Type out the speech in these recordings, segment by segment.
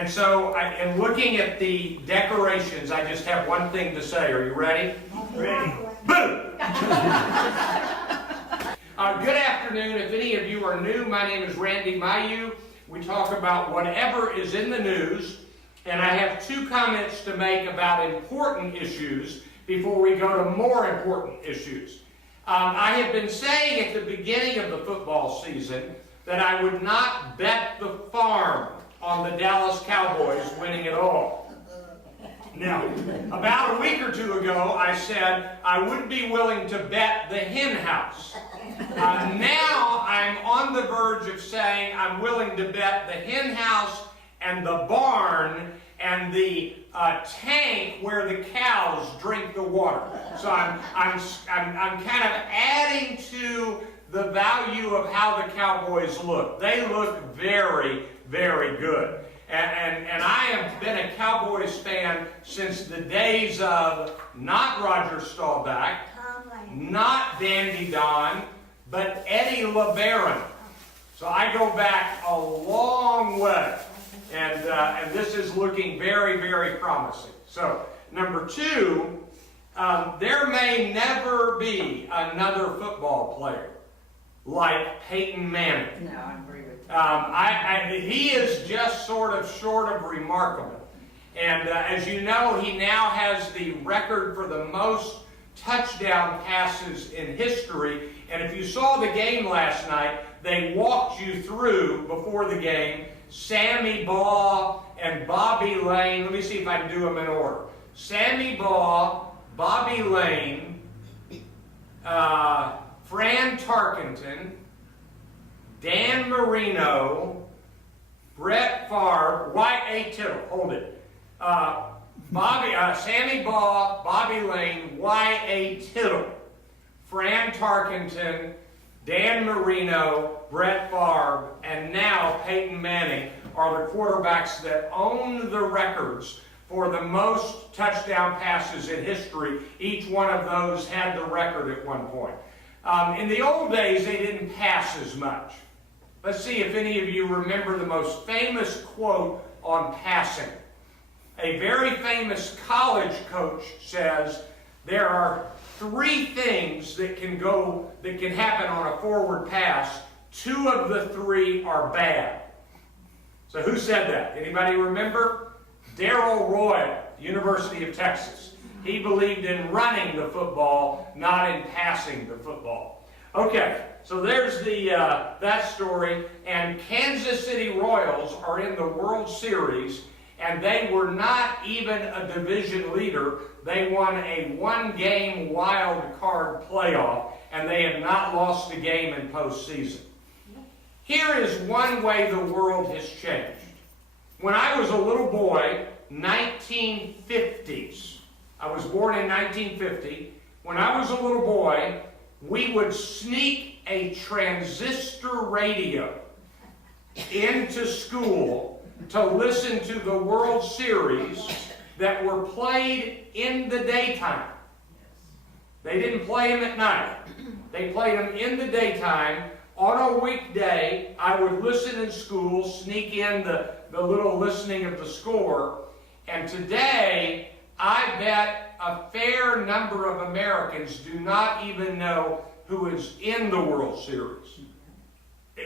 And so, in looking at the decorations, I just have one thing to say. Are you ready? Ready. Boom! Good afternoon. If any of you are new, my name is Randy Mayeux. We talk about whatever is in the news, and I have two comments to make about important issues before we go to more important issues. I have been saying at the beginning of the football season that I would not bet the farm on the Dallas Cowboys winning it all. Now, about a week or two ago, I said I would be willing to bet the hen house. Now I'm on the verge of saying I'm willing to bet the hen house and the barn and the tank where the cows drink the water. So I'm kind of adding to the value of how the Cowboys look. They look very, very good. And I have been a Cowboys fan since the days of not Roger Staubach, not Dandy Don, but Eddie LeBaron. So I go back a long way. And this is looking very, very promising. So, number two, there may never be another football player like Peyton Manning. No, I agree with you. He is just sort of remarkable. And as you know, he now has the record for the most touchdown passes in history. And if you saw the game last night, they walked you through, before the game, Sammy Baugh and Bobby Lane. Let me see if I can do them in order. Sammy Baugh, Bobby Lane, Fran Tarkenton, Dan Marino, Brett Favre, Y.A. Tittle, hold it. Sammy Baugh, Bobby Lane, Y.A. Tittle, Fran Tarkenton, Dan Marino, Brett Favre, and now Peyton Manning are the quarterbacks that own the records for the most touchdown passes in history. Each one of those had the record at one point. In the old days, they didn't pass as much. Let's see if any of you remember the most famous quote on passing. A very famous college coach says, there are three things that can happen on a forward pass. Two of the three are bad. So who said that? Anybody remember? Darrell Royal, University of Texas. He believed in running the football, not in passing the football. Okay, so there's that story. And Kansas City Royals are in the World Series, and they were not even a division leader. They won a one-game wild card playoff, and they have not lost a game in postseason. Here is one way the world has changed. When I was a little boy, 1950s, I was born in 1950. When I was a little boy, we would sneak a transistor radio into school to listen to the World Series that were played in the daytime. They didn't play them at night. They played them in the daytime. On a weekday, I would listen in school, sneak in the little listening of the score. And today, I bet a fair number of Americans do not even know who is in the World Series.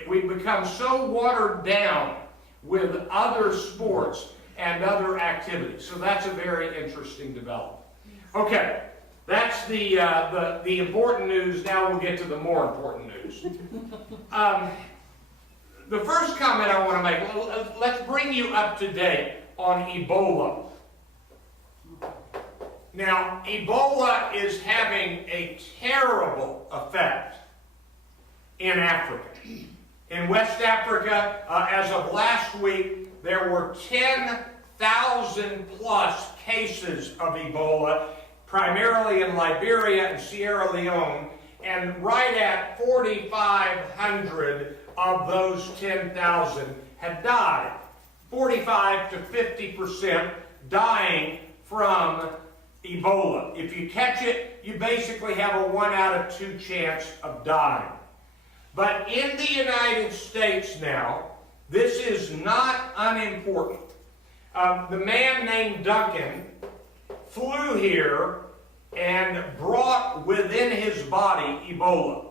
We've become so watered down with other sports and other activities. So that's a very interesting development. Okay, that's the important news. Now we'll get to the more important news. The first comment I want to make, let's bring you up to date on Ebola. Now, Ebola is having a terrible effect in Africa. In West Africa, as of last week, there were 10,000 plus cases of Ebola, primarily in Liberia and Sierra Leone, and right at 4,500 of those 10,000 had died. 45 to 50% dying from Ebola. If you catch it, you basically have a 1 out of 2 chance of dying. But in the United States now, this is not unimportant. The man named Duncan flew here and brought within his body Ebola.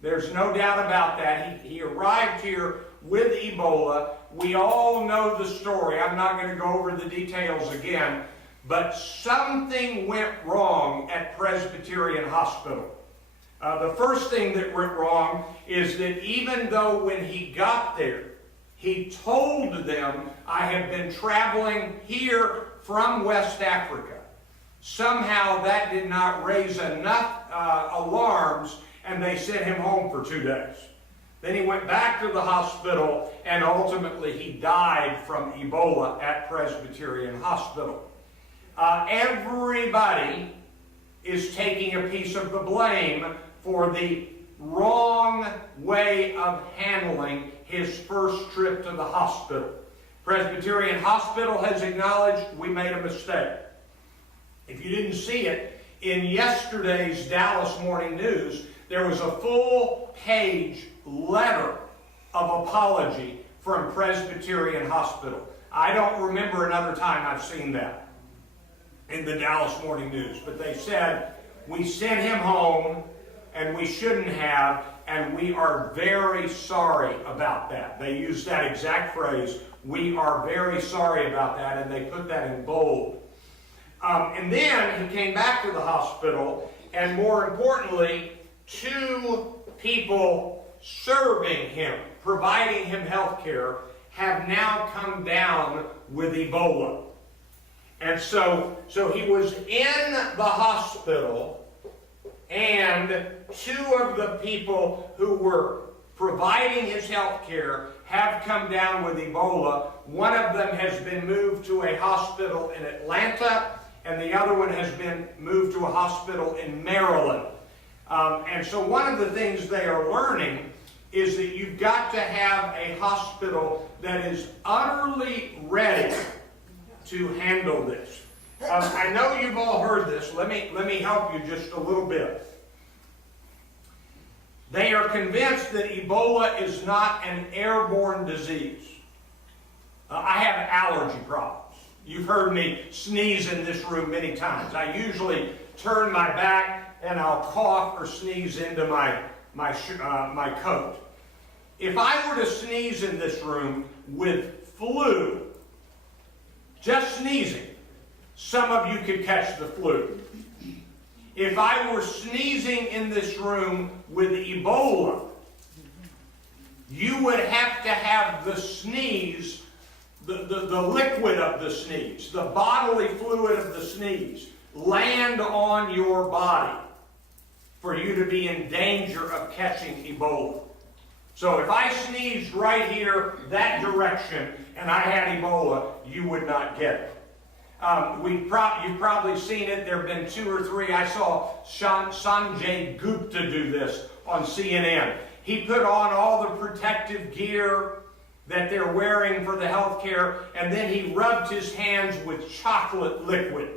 There's no doubt about that. He arrived here with Ebola. We all know the story. I'm not going to go over the details again, but something went wrong at Presbyterian Hospital. The first thing that went wrong is that even though when he got there, he told them, I have been traveling here from West Africa. Somehow that did not raise enough alarms, and they sent him home for 2 days. Then he went back to the hospital, and ultimately he died from Ebola at Presbyterian Hospital. Everybody is taking a piece of the blame for the wrong way of handling his first trip to the hospital. Presbyterian Hospital has acknowledged we made a mistake. If you didn't see it, in yesterday's Dallas Morning News, there was a full-page letter of apology from Presbyterian Hospital. I don't remember another time I've seen that in the Dallas Morning News. But they said, we sent him home, and we shouldn't have, and we are very sorry about that. They used that exact phrase, we are very sorry about that, and they put that in bold. And then he came back to the hospital, and more importantly, 2 people serving him, providing him health care, have now come down with Ebola. And so he was in the hospital, and 2 of the people who were providing his health care have come down with Ebola. One of them has been moved to a hospital in Atlanta, and the other one has been moved to a hospital in Maryland. And so one of the things they are learning is that you've got to have a hospital that is utterly ready to handle this. I know you've all heard this. Let me help you just a little bit. They are convinced that Ebola is not an airborne disease. I have allergy problems. You've heard me sneeze in this room many times. I usually turn my back and I'll cough or sneeze into my coat. If I were to sneeze in this room with flu, just sneezing, some of you could catch the flu. If I were sneezing in this room with Ebola, you would have to have the sneeze, the liquid of the sneeze, the bodily fluid of the sneeze, land on your body for you to be in danger of catching Ebola. So if I sneezed right here, that direction, and I had Ebola, you would not get it. You've probably seen it. There have been 2 or 3. I saw Sanjay Gupta do this on CNN. He put on all the protective gear that they're wearing for the healthcare, and then he rubbed his hands with chocolate liquid.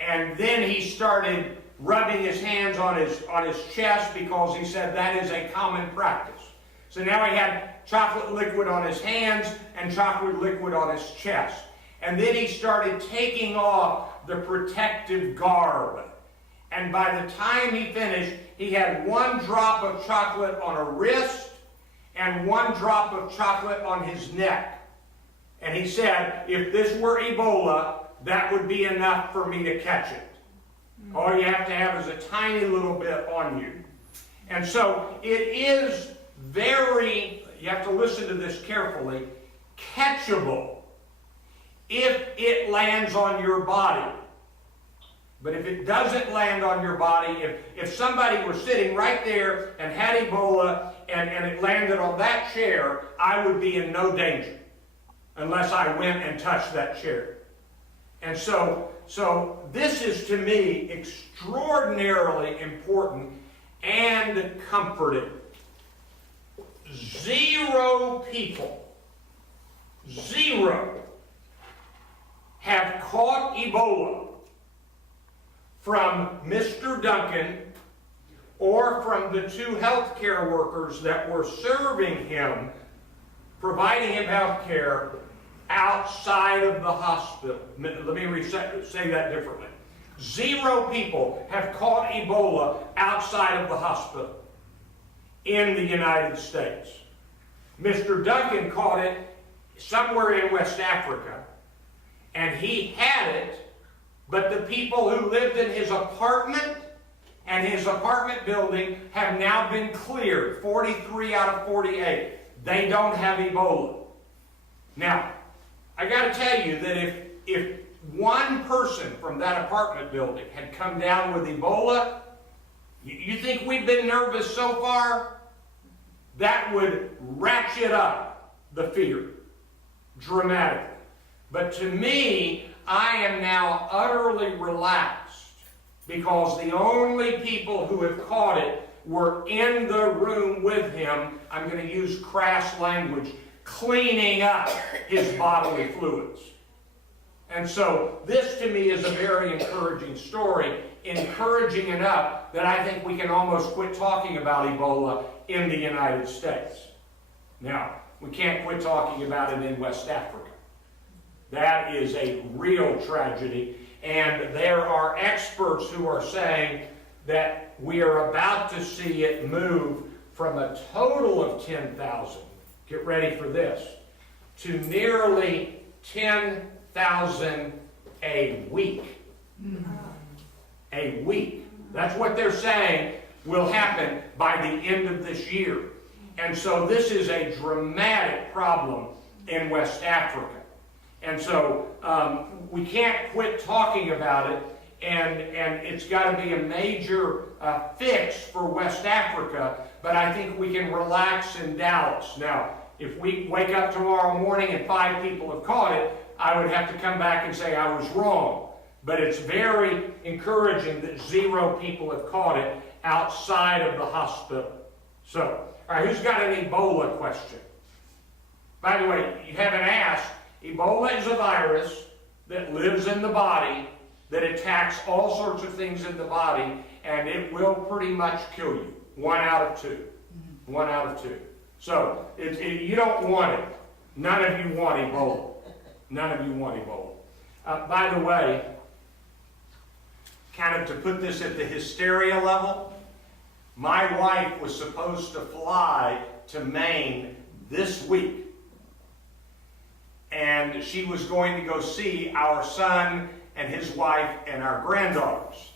And then he started rubbing his hands on his chest because he said that is a common practice. So now he had chocolate liquid on his hands and chocolate liquid on his chest. And then he started taking off the protective garb. And by the time he finished, he had 1 drop of chocolate on a wrist and 1 drop of chocolate on his neck. And he said, if this were Ebola, that would be enough for me to catch it. All you have to have is a tiny little bit on you. And so it is very, you have to listen to this carefully, catchable if it lands on your body. But if it doesn't land on your body, if somebody were sitting right there and had Ebola and it landed on that chair, I would be in no danger unless I went and touched that chair. And so this is to me extraordinarily important and comforting. 0 people, 0 have caught Ebola from Mr. Duncan or from the 2 healthcare workers that were serving him, providing him health care outside of the hospital. Let me say that differently. 0 people have caught Ebola outside of the hospital in the United States. Mr. Duncan caught it somewhere in West Africa, and he had it, but the people who lived in his apartment and his apartment building have now been cleared, 43 out of 48. They don't have Ebola. Now, I got to tell you that if one person from that apartment building had come down with Ebola, you think we've been nervous so far? That would ratchet up the fear dramatically. But to me, I am now utterly relaxed because the only people who have caught it were in the room with him, I'm going to use crass language, cleaning up his bodily fluids. And so this to me is a very encouraging story, encouraging enough that I think we can almost quit talking about Ebola in the United States. Now, we can't quit talking about it in West Africa. That is a real tragedy, and there are experts who are saying that we are about to see it move from a total of 10,000, get ready for this, to nearly 10,000 a week. A week. That's what they're saying will happen by the end of this year. And so this is a dramatic problem in West Africa. And so we can't quit talking about it, and it's got to be a major fix for West Africa, but I think we can relax in Dallas. Now, if we wake up tomorrow morning and 5 people have caught it, I would have to come back and say I was wrong. But it's very encouraging that 0 people have caught it outside of the hospital. So, all right, who's got an Ebola question? By the way, you haven't asked, Ebola is a virus that lives in the body, that attacks all sorts of things in the body, and it will pretty much kill you. 1 out of 2. 1 out of 2. So, you don't want it. None of you want Ebola. None of you want Ebola. By the way, kind of to put this at the hysteria level, my wife was supposed to fly to Maine this week. And she was going to go see our son and his wife and our granddaughters.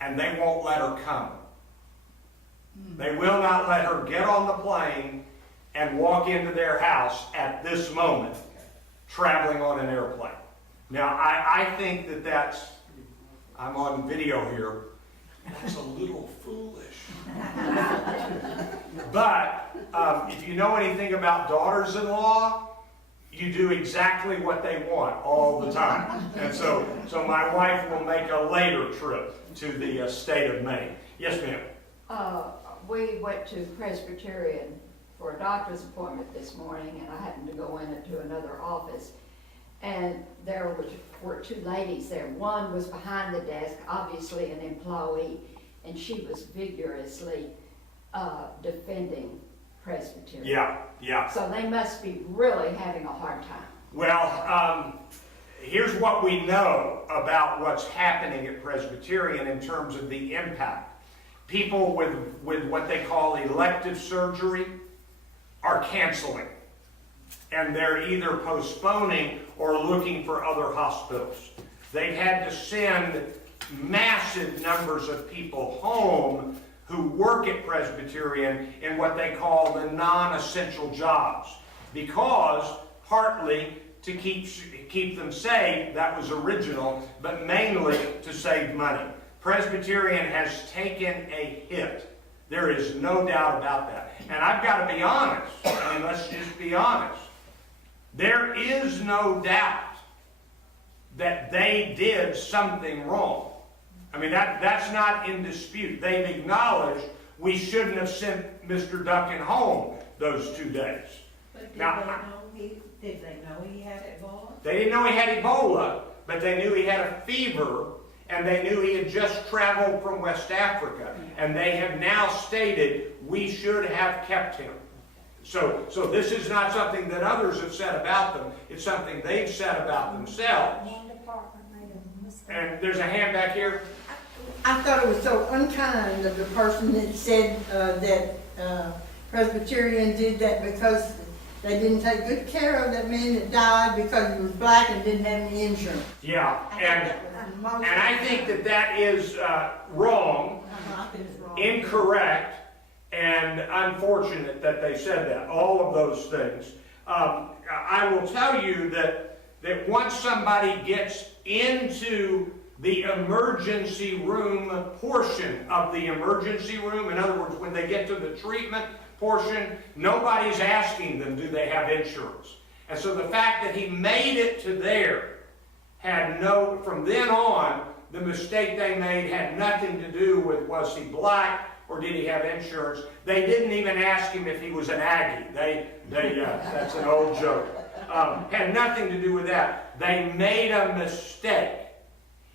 And they won't let her come. They will not let her get on the plane and walk into their house at this moment, traveling on an airplane. Now, I think that's, I'm on video here, that's a little foolish. But if you know anything about daughters-in-law, you do exactly what they want all the time. And so my wife will make a later trip to the state of Maine. Yes, ma'am. We went to Presbyterian for a doctor's appointment this morning, and I happened to go into another office. And there were 2 ladies there. One was behind the desk, obviously an employee, and she was vigorously defending Presbyterian. Yeah. So they must be really having a hard time. Well, here's what we know about what's happening at Presbyterian in terms of the impact. People with what they call elective surgery are canceling. And they're either postponing or looking for other hospitals. They've had to send massive numbers of people home who work at Presbyterian in what they call the non-essential jobs, because partly to keep them safe, that was original, but mainly to save money. Presbyterian has taken a hit. There is no doubt about that. And I've got to be honest. I mean, let's just be honest. There is no doubt that they did something wrong. I mean, that's not in dispute. They've acknowledged we shouldn't have sent Mr. Duncan home those 2 days. But did they know he had Ebola? They didn't know he had Ebola, but they knew he had a fever, and they knew he had just traveled from West Africa. And they have now stated we should have kept him. So this is not something that others have said about them. It's something they've said about themselves. One department made a mistake. And there's a hand back here. I thought it was so unkind of the person that said that Presbyterian did that because they didn't take good care of that man that died because he was black and didn't have any insurance. Yeah, and I think that that is wrong, I think it's wrong. incorrect, and unfortunate that they said that, all of those things. I will tell you that once somebody gets into the emergency room portion of the emergency room, in other words, when they get to the treatment portion, nobody's asking them, do they have insurance? And so the fact that he made it to there had no, from then on, the mistake they made had nothing to do with was he black or did he have insurance. They didn't even ask him if he was an Aggie. That's an old joke. Had nothing to do with that. They made a mistake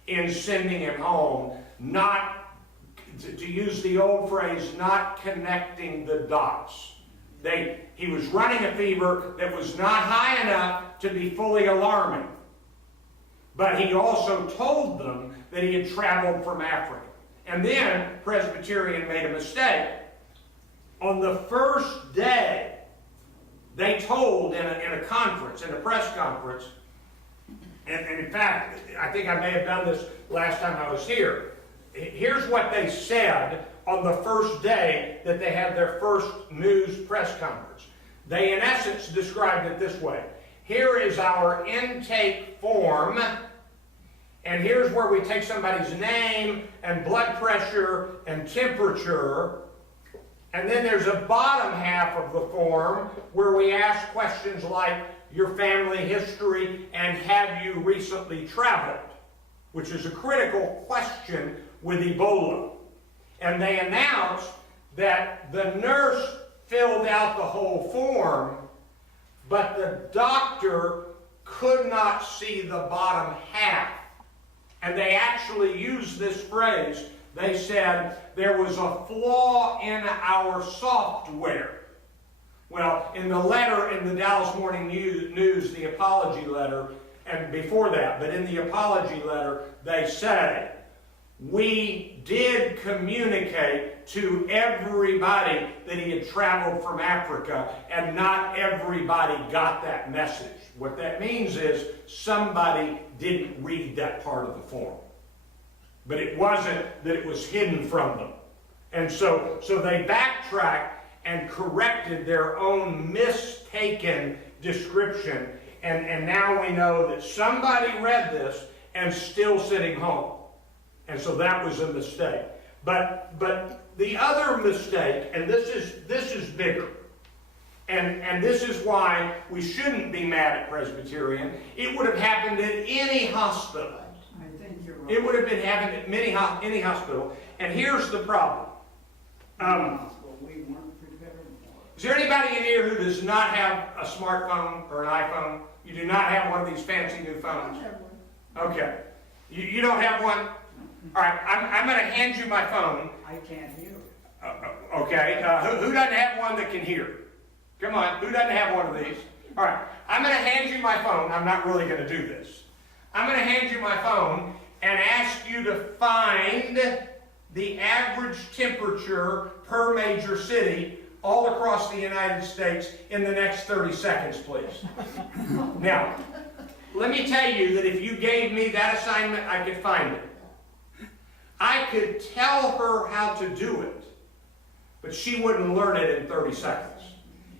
in sending him home, not, to use the old phrase, not connecting the dots. He was running a fever that was not high enough to be fully alarming. But he also told them that he had traveled from Africa. And then Presbyterian made a mistake. On the first day, they told in a conference, in a press conference, and in fact, I think I may have done this last time I was here. Here's what they said on the first day that they had their first news press conference. They, in essence, described it this way. Here is our intake form, and here's where we take somebody's name and blood pressure and temperature, and then there's a bottom half of the form where we ask questions like your family history and have you recently traveled, which is a critical question with Ebola. And they announced that the nurse filled out the whole form, but the doctor could not see the bottom half. And they actually used this phrase. They said there was a flaw in our software. Well, in the letter in the Dallas Morning News, the apology letter, and before that, but in the apology letter, they say, we did communicate to everybody that he had traveled from Africa, and not everybody got that message. What that means is somebody didn't read that part of the form. But it wasn't that it was hidden from them. And so they backtracked and corrected their own mistaken description. And now we know that somebody read this and still sitting home. And so that was a mistake. But the other mistake, and this is bigger, and this is why we shouldn't be mad at Presbyterian. It would have happened at any hospital. I think you're right. It would have been happened at any hospital. And here's the problem. We weren't prepared for Is there anybody in here who does not have a smartphone or an iPhone? You do not have one of these fancy new phones? Okay. You don't have one? All right, I'm going to hand you my phone. I can't hear it. Okay. Who doesn't have one that can hear? Come on. Who doesn't have one of these? All right. I'm going to hand you my phone. I'm not really going to do this. I'm going to hand you my phone and ask you to find the average temperature per major city all across the United States in the next 30 seconds, please. Now, let me tell you that if you gave me that assignment, I could find it. I could tell her how to do it, but she wouldn't learn it in 30 seconds.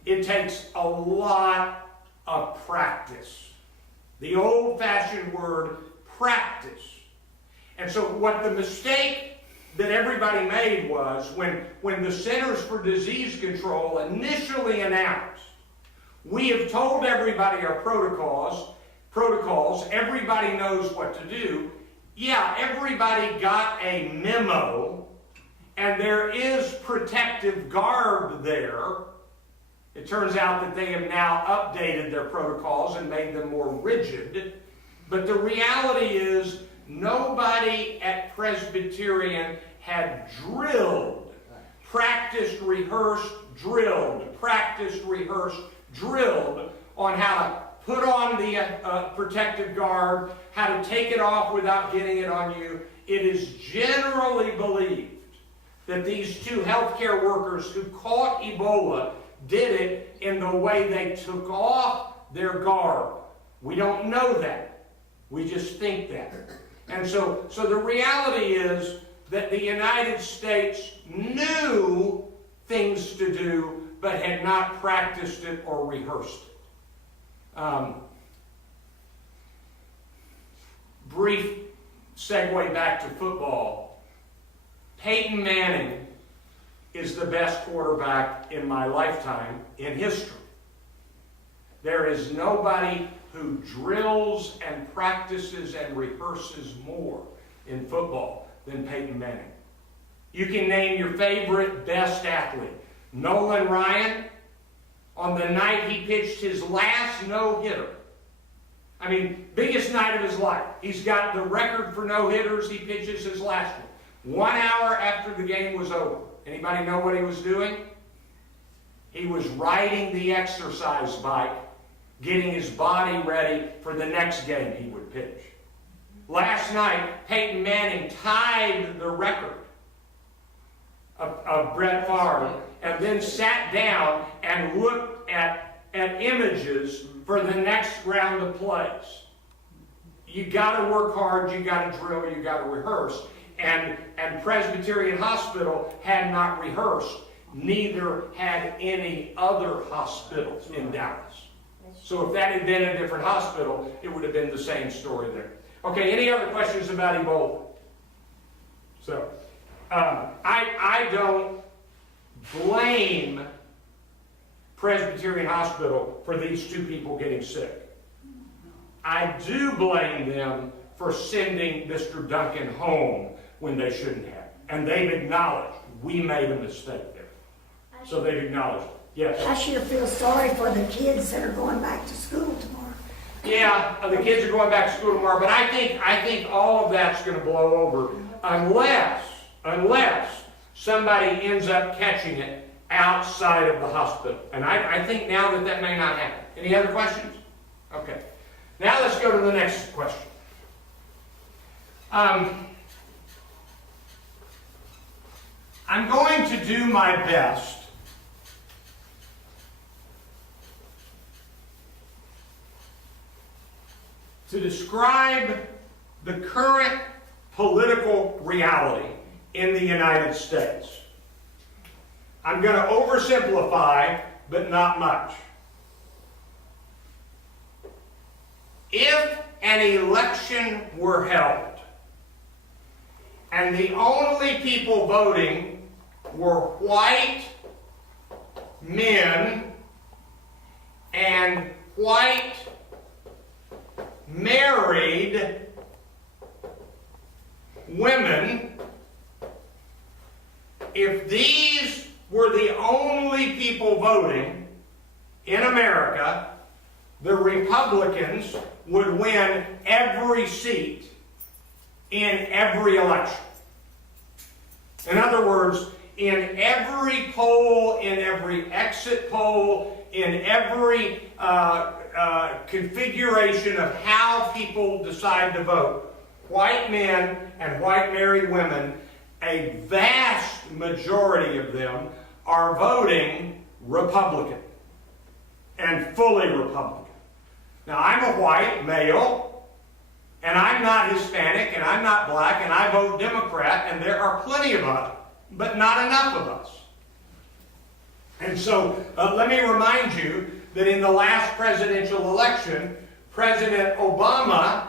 It takes a lot of practice. The old-fashioned word, practice. And so what the mistake that everybody made was when the Centers for Disease Control initially announced, we have told everybody our protocols, everybody knows what to do. Yeah, everybody got a memo, and there is protective garb there. It turns out that they have now updated their protocols and made them more rigid. But the reality is nobody at Presbyterian had drilled practiced, rehearsed, drilled, on how to put on the protective guard, how to take it off without getting it on you. It is generally believed that these two healthcare workers who caught Ebola did it in the way they took off their garb. We don't know that. We just think that. And so the reality is that the United States knew things to do, but had not practiced it or rehearsed it. Brief segue back to football. Peyton Manning is the best quarterback in my lifetime in history. There is nobody who drills and practices and rehearses more in football than Peyton Manning. You can name your favorite best athlete. Nolan Ryan, on the night he pitched his last no-hitter. I mean, biggest night of his life. He's got the record for no-hitters. He pitches his last one. 1 hour after the game was over. Anybody know what he was doing? He was riding the exercise bike, getting his body ready for the next game he would pitch. Last night, Peyton Manning tied the record of Brett Favre, and then sat down and looked at images for the next round of plays. You got to work hard, you got to drill, you got to rehearse. And Presbyterian Hospital had not rehearsed. Neither had any other hospital in Dallas. So if that had been a different hospital, it would have been the same story there. Okay, any other questions about Ebola? So, I don't blame Presbyterian Hospital for these two people getting sick. I do blame them for sending Mr. Duncan home when they shouldn't have. And they've acknowledged we made a mistake there. So they've acknowledged it. Yes? I sure feel sorry for the kids that are going back to school tomorrow. Yeah, the kids are going back to school tomorrow, but I think all of that's going to blow over unless somebody ends up catching it outside of the hospital. And I think now that may not happen. Any other questions? Okay. Now let's go to the next question. I'm going to do my best to describe the current political reality in the United States. I'm going to oversimplify, but not much. If an election were held, and the only people voting were white men and white married women, if these were the only people voting in America, the Republicans would win every seat in every election. In other words, in every poll, in every exit poll, in every configuration of how people decide to vote, white men and white married women, a vast majority of them are voting Republican, and fully Republican. Now, I'm a white male, and I'm not Hispanic, and I'm not black, and I vote Democrat, and there are plenty of us, but not enough of us. And so, let me remind you that in the last presidential election, President Obama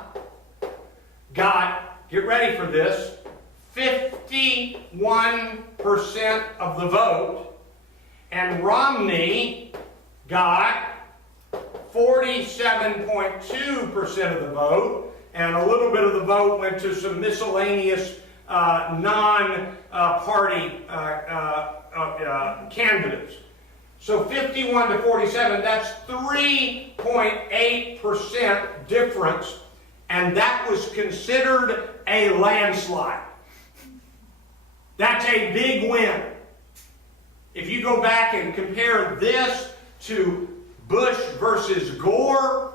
got, get ready for this, 51% of the vote, and Romney got 47.2% of the vote, and a little bit of the vote went to some miscellaneous non-party candidates. So 51 to 47, that's 3.8% difference, and that was considered a landslide. That's a big win. If you go back and compare this to Bush versus Gore,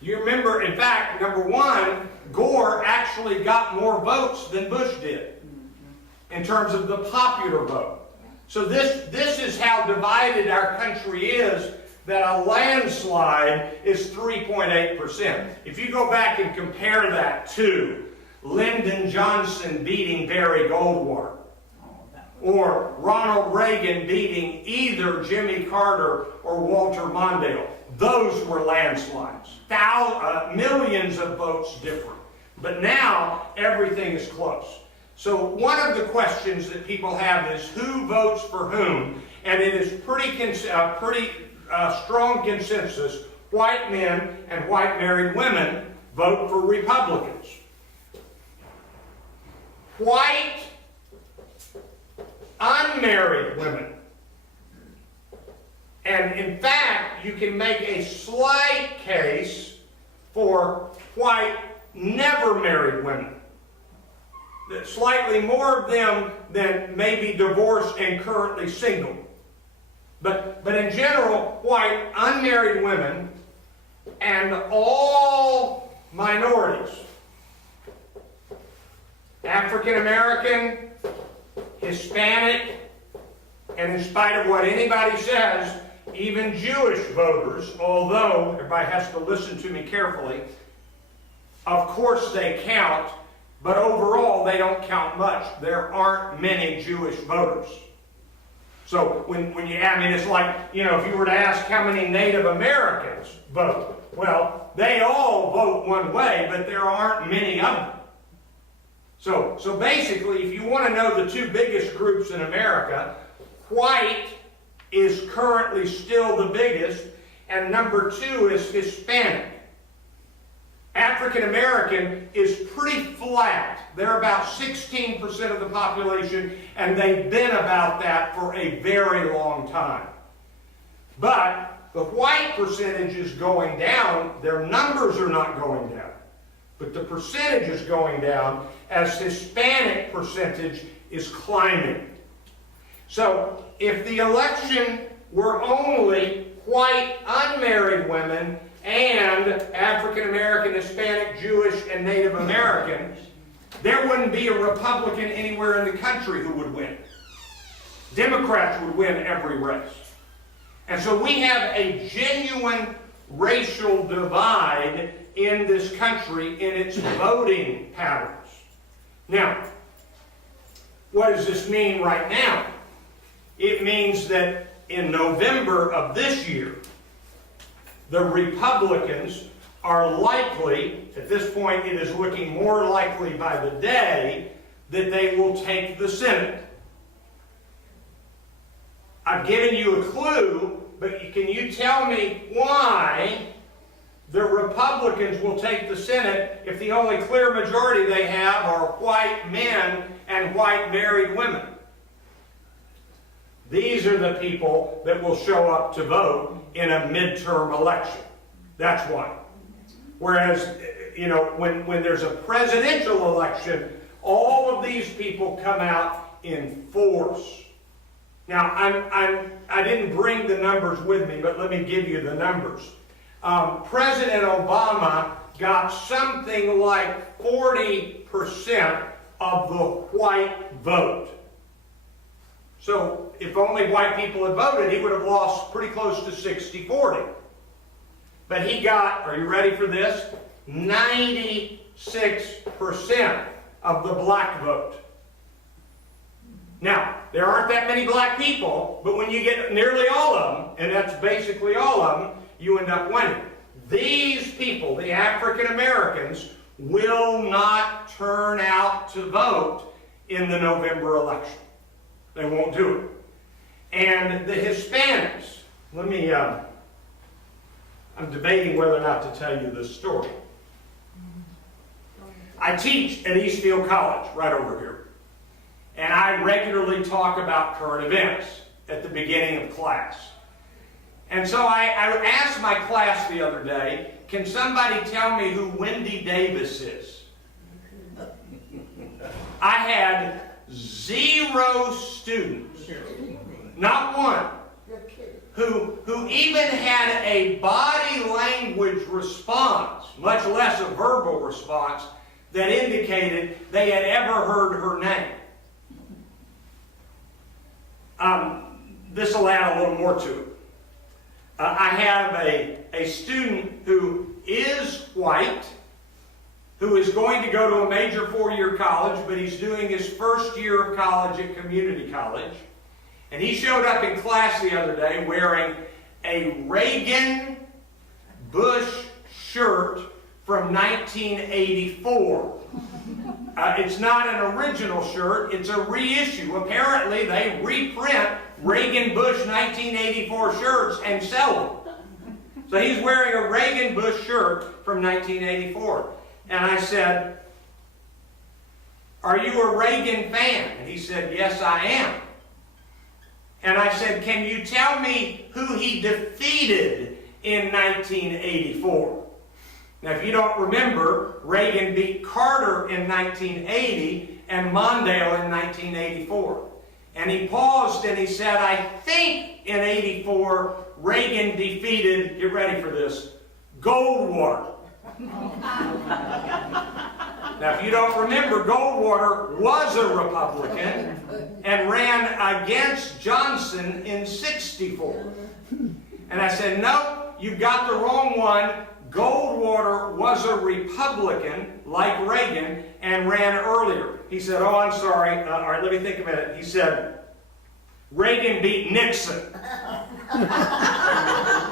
you remember, in fact, number one, Gore actually got more votes than Bush did in terms of the popular vote. So this is how divided our country is, that a landslide is 3.8%. If you go back and compare that to Lyndon Johnson beating Barry Goldwater, or Ronald Reagan beating either Jimmy Carter or Walter Mondale, those were landslides. Millions of votes different. But now everything is close. So one of the questions that people have is who votes for whom, and it is pretty strong consensus. White men and white married women vote for Republicans. White unmarried women. And in fact, you can make a slight case for white never married women. Slightly more of them than maybe divorced and currently single. But in general, white unmarried women and all minorities, African American, Hispanic, and in spite of what anybody says, even Jewish voters, although everybody has to listen to me carefully, of course they count, but overall they don't count much. There aren't many Jewish voters. So when you, it's like, if you were to ask how many Native Americans vote, well, they all vote one way, but there aren't many of them. So basically, if you want to know the two biggest groups in America, white is currently still the biggest, and number two is Hispanic. African American is pretty flat. They're about 16% of the population, and they've been about that for a very long time. But the white percentage is going down. Their numbers are not going down, but the percentage is going down as Hispanic percentage is climbing. So if the election were only white unmarried women and African American, Hispanic, Jewish, and Native American, there wouldn't be a Republican anywhere in the country who would win. Democrats would win every race. And so we have a genuine racial divide in this country in its voting patterns. Now, what does this mean right now? It means that in November of this year, the Republicans are likely, at this point it is looking more likely by the day, that they will take the Senate. I've given you a clue, but can you tell me why the Republicans will take the Senate if the only clear majority they have are white men and white married women? These are the people that will show up to vote in a midterm election. That's why. Whereas, when there's a presidential election, all of these people come out in force. Now, I didn't bring the numbers with me, but let me give you the numbers. President Obama got something like 40% of the white vote. So if only white people had voted, he would have lost pretty close to 60-40. But he got, are you ready for this? 96% of the black vote. Now, there aren't that many black people, but when you get nearly all of them, and that's basically all of them, you end up winning. These people, the African Americans, will not turn out to vote in the November election. They won't do it. And the Hispanics, I'm debating whether or not to tell you this story. I teach at Eastfield College, right over here. And I regularly talk about current events at the beginning of class. And so I asked my class the other day, can somebody tell me who Wendy Davis is? I had 0 students. Not one. You're kidding. Who even had a body language response, much less a verbal response, that indicated they had ever heard her name. This will add a little more to it. I have a student who is white, who is going to go to a major 4-year college, but he's doing his first year of college at community college. And he showed up in class the other day wearing a Reagan Bush shirt from 1984. It's not an original shirt, it's a reissue. Apparently they reprint Reagan Bush 1984 shirts and sell them. So he's wearing a Reagan Bush shirt from 1984. And I said, "Are you a Reagan fan?" And he said, "Yes, I am." And I said, "Can you tell me who he defeated in 1984? Now, if you don't remember, Reagan beat Carter in 1980 and Mondale in 1984. And he paused and he said, "I think in 84, Reagan defeated," get ready for this, Goldwater. Now, if you don't remember, Goldwater was a Republican and ran against Johnson in 64. And I said, "No, you've got the wrong one. Goldwater was a Republican, like Reagan, and ran earlier." He said, "Oh, I'm sorry. All right, let me think a minute." He said, "Reagan beat Nixon."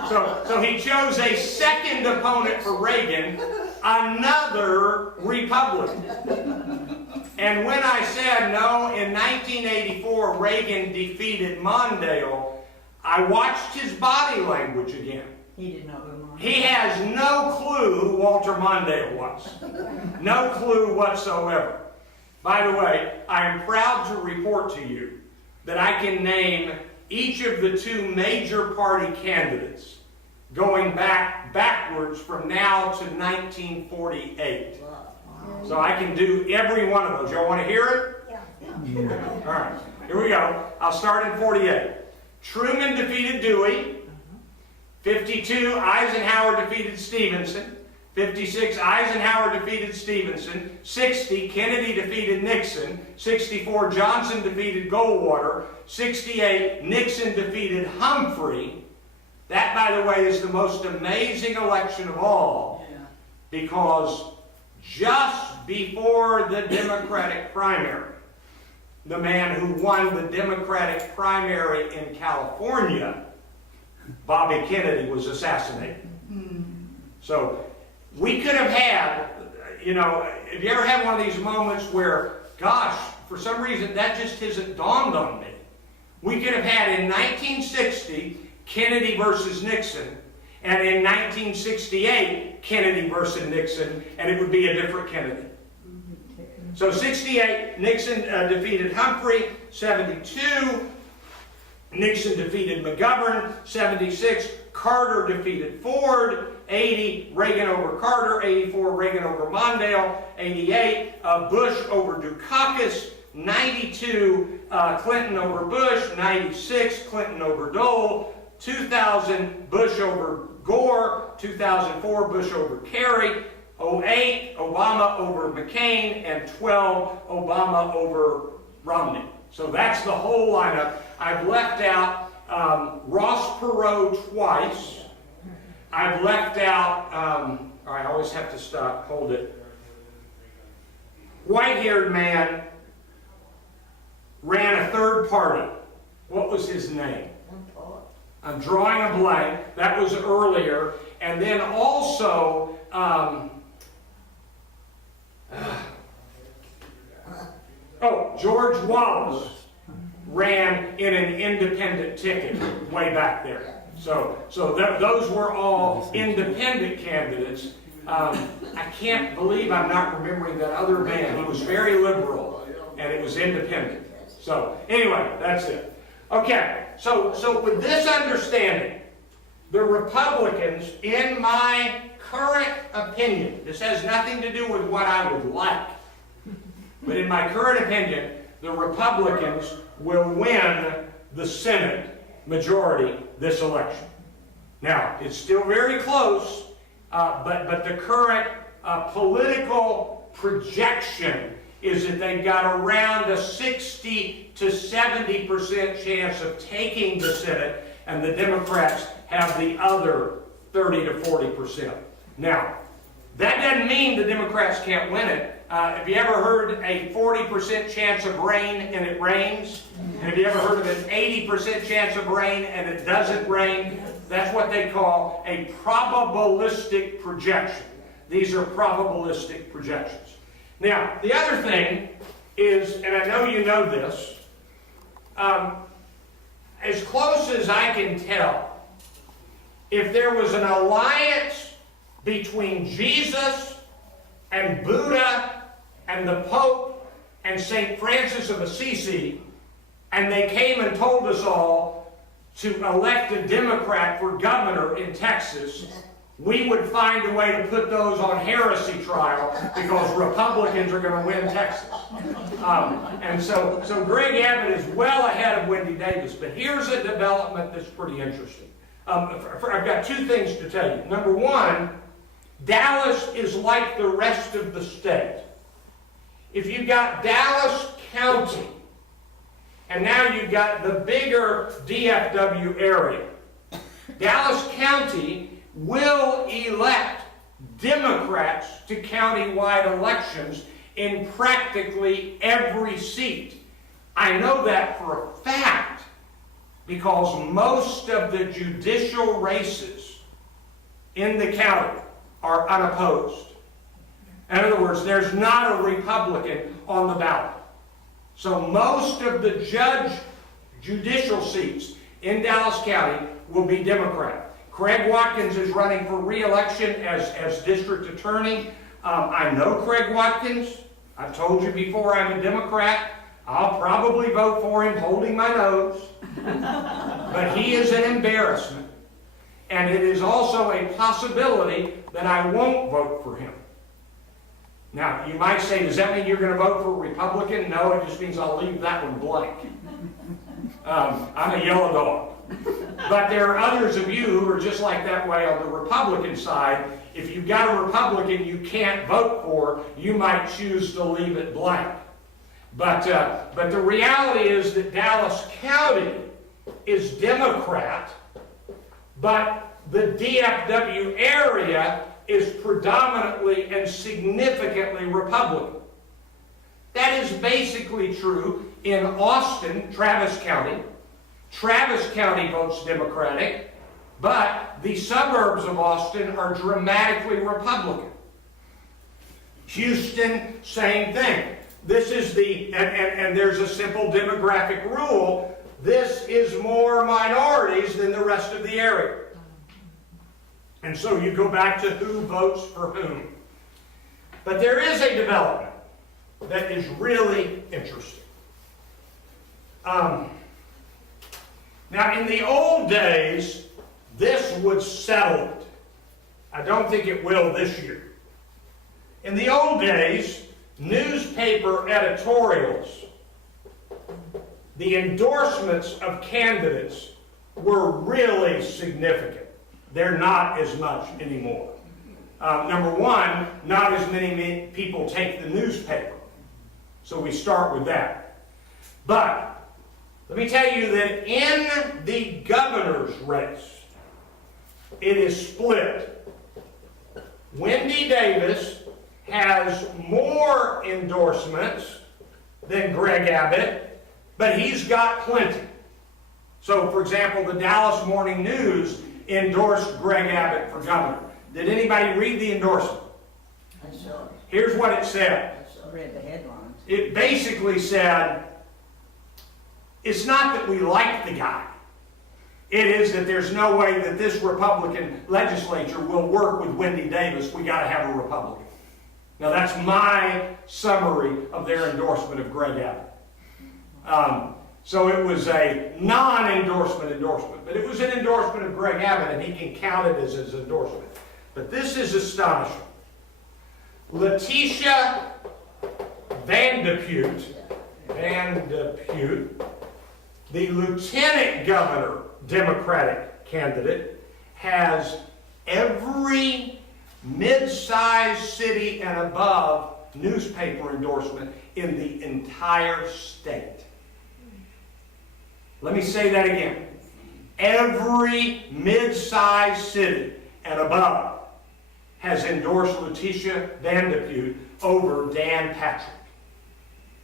So he chose a second opponent for Reagan, another Republican. And when I said, "No, in 1984, Reagan defeated Mondale," I watched his body language again. He didn't know who Mondale was. He has no clue who Walter Mondale was. No clue whatsoever. By the way, I am proud to report to you that I can name each of the 2 major party candidates going backwards from now to 1948. So I can do every one of those. Y'all want to hear it? Yeah. All right, here we go. I'll start in 48. Truman defeated Dewey. 52, Eisenhower defeated Stevenson. 56, Eisenhower defeated Stevenson. 60, Kennedy defeated Nixon. 64, Johnson defeated Goldwater. 68, Nixon defeated Humphrey. That, by the way, is the most amazing election of all, because just before the Democratic primary, the man who won the Democratic primary in California, Bobby Kennedy, was assassinated. So we could have had, have you ever had one of these moments where, gosh, for some reason that just hasn't dawned on me? We could have had in 1960 Kennedy versus Nixon, and in 1968 Kennedy versus Nixon, and it would be a different Kennedy. So 68, Nixon defeated Humphrey. 72, Nixon defeated McGovern. 76, Carter defeated Ford. 80, Reagan over Carter. 84, Reagan over Mondale. 88, Bush over Dukakis. 92, Clinton over Bush. 96, Clinton over Dole. 2000, Bush over Gore. 2004, Bush over Kerry. 08, Obama over McCain. And 12, Obama over Romney. So that's the whole lineup. I've left out Ross Perot twice. I've left out, all right, I always have to stop, hold it. White-haired man ran a third party. What was his name? I'm drawing a blank. That was earlier. And then also, George Wallace ran in an independent ticket way back there. So those were all independent candidates. I can't believe I'm not remembering that other man. He was very liberal, and it was independent. So anyway, that's it. Okay, so with this understanding, the Republicans, in my current opinion, this has nothing to do with what I would like, but in my current opinion, the Republicans will win the Senate majority this election. Now, it's still very close, but the current political projection is that they've got around a 60 to 70% chance of taking the Senate, and the Democrats have the other 30 to 40%. Now, that doesn't mean the Democrats can't win it. Have you ever heard a 40% chance of rain and it rains? And have you ever heard of an 80% chance of rain and it doesn't rain? That's what they call a probabilistic projection. These are probabilistic projections. Now, the other thing is, and I know you know this, as close as I can tell, if there was an alliance between Jesus and Buddha and the Pope and St. Francis of Assisi, and they came and told us all to elect a Democrat for governor in Texas, we would find a way to put those on heresy trial because Republicans are going to win Texas. And so Greg Abbott is well ahead of Wendy Davis. But here's a development that's pretty interesting. I've got two things to tell you. Number one, Dallas is like the rest of the state. If you've got Dallas County, and now you've got the bigger DFW area, Dallas County will elect Democrats to county-wide elections in practically every seat. I know that for a fact because most of the judicial races in the county are unopposed. In other words, there's not a Republican on the ballot. So most of the judicial seats in Dallas County will be Democrat. Craig Watkins is running for re-election as district attorney. I know Craig Watkins. I've told you before I'm a Democrat. I'll probably vote for him holding my nose. But he is an embarrassment. And it is also a possibility that I won't vote for him. Now, you might say, does that mean you're going to vote for a Republican? No, it just means I'll leave that one blank. I'm a yellow dog. But there are others of you who are just like that way on the Republican side. If you've got a Republican you can't vote for, you might choose to leave it blank. But the reality is that Dallas County is Democrat, but the DFW area is predominantly and significantly Republican. That is basically true in Austin, Travis County. Travis County votes Democratic, but the suburbs of Austin are dramatically Republican. Houston, same thing. This is and there's a simple demographic rule. This is more minorities than the rest of the area. And so you go back to who votes for whom. But there is a development that is really interesting. Now, in the old days, this would settle it. I don't think it will this year. In the old days, newspaper editorials, the endorsements of candidates were really significant. They're not as much anymore. Number one, not as many people take the newspaper. So we start with that. But let me tell you that in the governor's race, it is split. Wendy Davis has more endorsements than Greg Abbott, but he's got plenty. So, for example, the Dallas Morning News endorsed Greg Abbott for governor. Did anybody read the endorsement? I saw it. Here's what it said. I read the headlines. It basically said, it's not that we like the guy. It is that there's no way that this Republican legislature will work with Wendy Davis. We got to have a Republican. Now that's my summary of their endorsement of Greg Abbott. So it was a non-endorsement, but it was an endorsement of Greg Abbott, and he can count it as his endorsement. But this is astonishing. Letitia Van Depute The lieutenant governor Democratic candidate has every mid-sized city and above newspaper endorsement in the entire state. Let me say that again. Every mid-sized city and above has endorsed Letitia Vanderpute over Dan Patrick,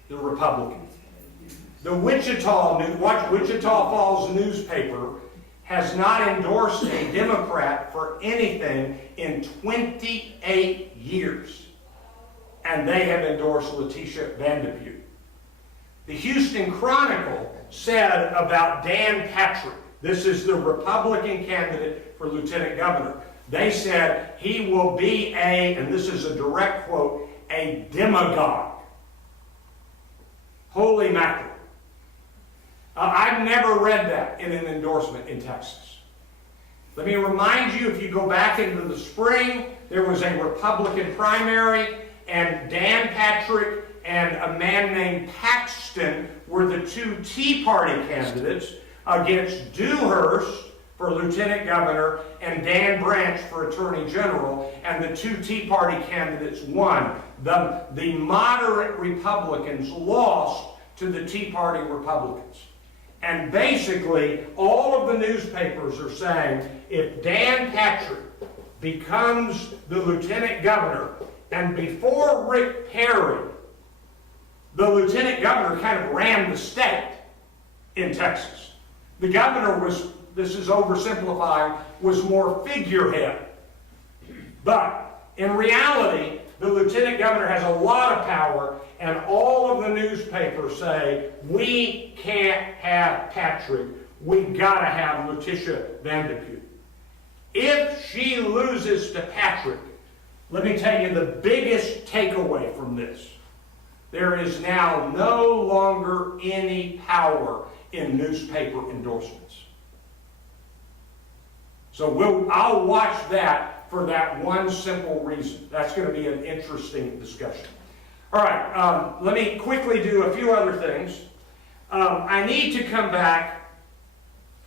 the Republican. The Wichita Falls newspaper has not endorsed a Democrat for anything in 28 years. And they have endorsed Letitia Vanderpute. The Houston Chronicle said about Dan Patrick, this is the Republican candidate for lieutenant governor, they said he will be and this is a direct quote, a demagogue. Holy mackerel. I've never read that in an endorsement in Texas. Let me remind you, if you go back into the spring, there was a Republican primary, and Dan Patrick and a man named Paxton were the two Tea Party candidates against Dewhurst for lieutenant governor and Dan Branch for attorney general, and the two Tea Party candidates won. The moderate Republicans lost to the Tea Party Republicans. And basically, all of the newspapers are saying, if Dan Patrick becomes the lieutenant governor, and before Rick Perry, the lieutenant governor kind of ran the state in Texas. The governor was, this is oversimplifying, was more figurehead. But in reality, the lieutenant governor has a lot of power, and all of the newspapers say, we can't have Patrick, we gotta have Letitia Vanderpute. If she loses to Patrick, let me tell you the biggest takeaway from this. There is now no longer any power in newspaper endorsements. So I'll watch that for that one simple reason. That's going to be an interesting discussion. All right, let me quickly do a few other things. I need to come back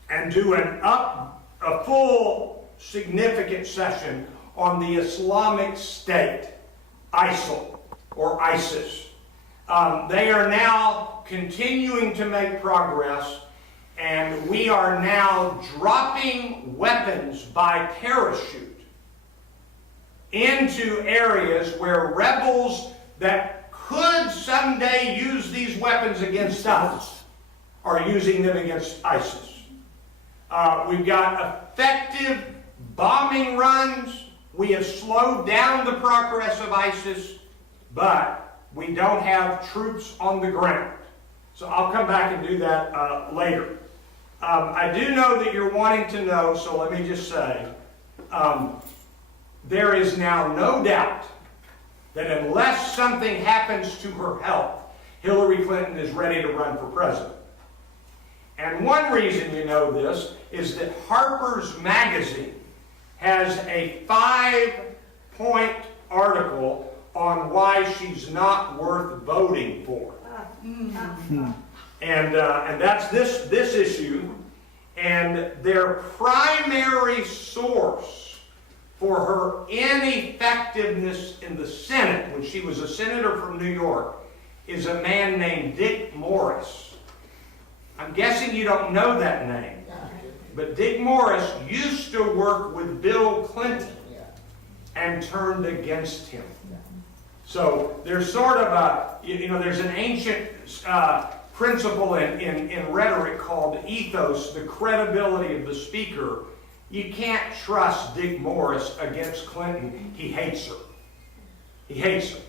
and do a full significant session on the Islamic State, ISIL, or ISIS. They are now continuing to make progress, and we are now dropping weapons by parachute into areas where rebels that could someday use these weapons against us are using them against ISIS. We've got effective bombing runs. We have slowed down the progress of ISIS, but we don't have troops on the ground. So I'll come back and do that later. I do know that you're wanting to know, so let me just say, there is now no doubt that unless something happens to her health, Hillary Clinton is ready to run for president. And one reason you know this is that Harper's Magazine has a 5-point article on why she's not worth voting for. And that's this issue. And their primary source for her ineffectiveness in the Senate, when she was a senator from New York, is a man named Dick Morris. I'm guessing you don't know that name. But Dick Morris used to work with Bill Clinton and turned against him. So there's sort of a, there's an ancient principle in rhetoric called ethos, the credibility of the speaker. You can't trust Dick Morris against Clinton. He hates her. He hates her.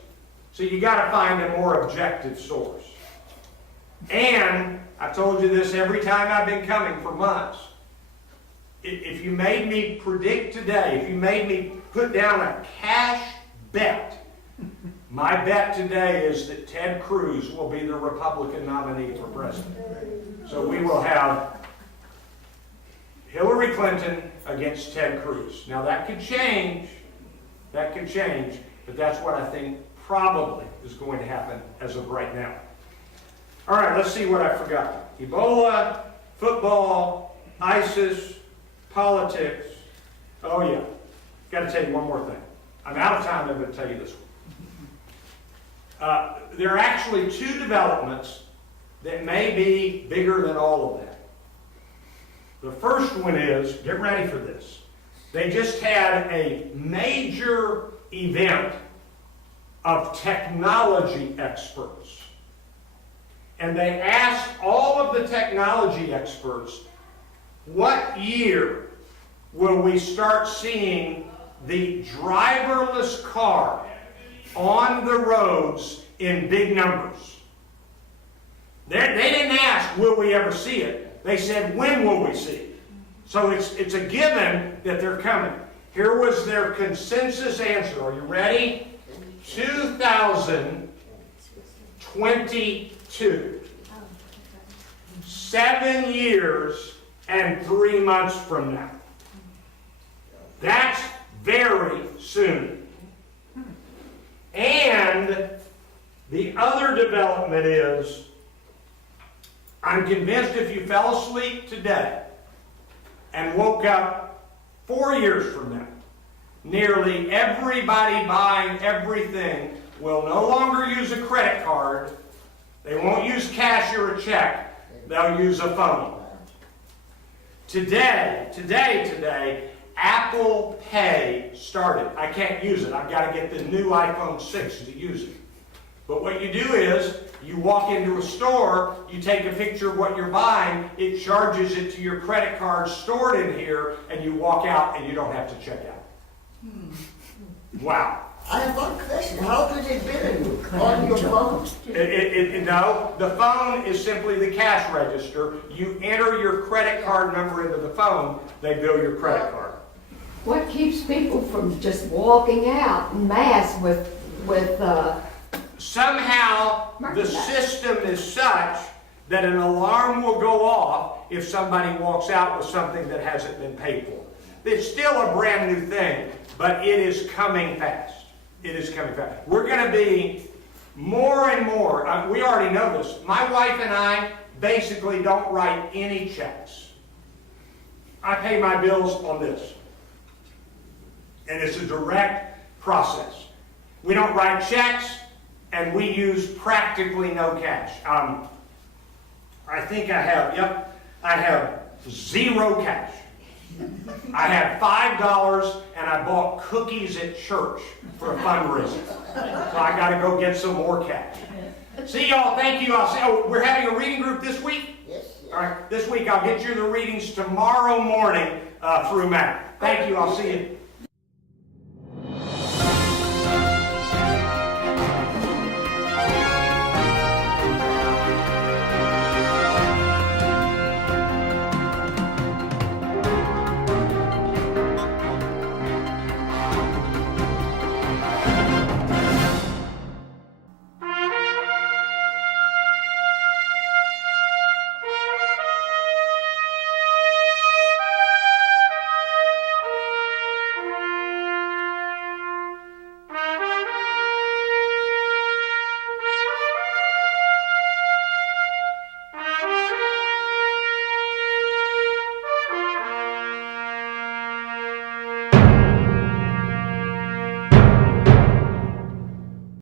So you got to find a more objective source. And I've told you this every time I've been coming for months. If you made me predict today, if you made me put down a cash bet, my bet today is that Ted Cruz will be the Republican nominee for president. So we will have Hillary Clinton against Ted Cruz. Now that could change, but that's what I think probably is going to happen as of right now. All right, let's see what I forgot. Ebola, football, ISIS, politics. Oh yeah, got to tell you one more thing. I'm out of time, I'm going to tell you this one. There are actually two developments that may be bigger than all of that. The first one is, get ready for this. They just had a major event of technology experts. And they asked all of the technology experts, what year will we start seeing the driverless car on the roads in big numbers? They didn't ask, will we ever see it? They said, when will we see it? So it's a given that they're coming. Here was their consensus answer. Are you ready? 2022. 7 years and 3 months from now. That's very soon. And the other development is, I'm convinced if you fell asleep today and woke up 4 years from now, nearly everybody buying everything will no longer use a credit card. They won't use cash or a check. They'll use a phone. Today, Apple Pay started. I can't use it. I've got to get the new iPhone 6 to use it. But what you do is, you walk into a store, you take a picture of what you're buying, it charges it to your credit card stored in here, and you walk out and you don't have to check out. Wow. I have one question. How does it bill on your phone? No, the phone is simply the cash register. You enter your credit card number into the phone, they bill your credit card. What keeps people from just walking out en masse with Somehow, the merchandise? system is such that an alarm will go off if somebody walks out with something that hasn't been paid for. It's still a brand new thing, but it is coming fast. It is coming fast. We're going to be more and more, we already know this. My wife and I basically don't write any checks. I pay my bills on this. And it's a direct process. We don't write checks, and we use practically no cash. I think I have 0 cash. I had $5 and I bought cookies at church for a fundraiser. So I got to go get some more cash. See y'all, thank you. We're having a reading group this week? Yes. All right, this week I'll get you the readings tomorrow morning through Matt. Thank you, I'll see you.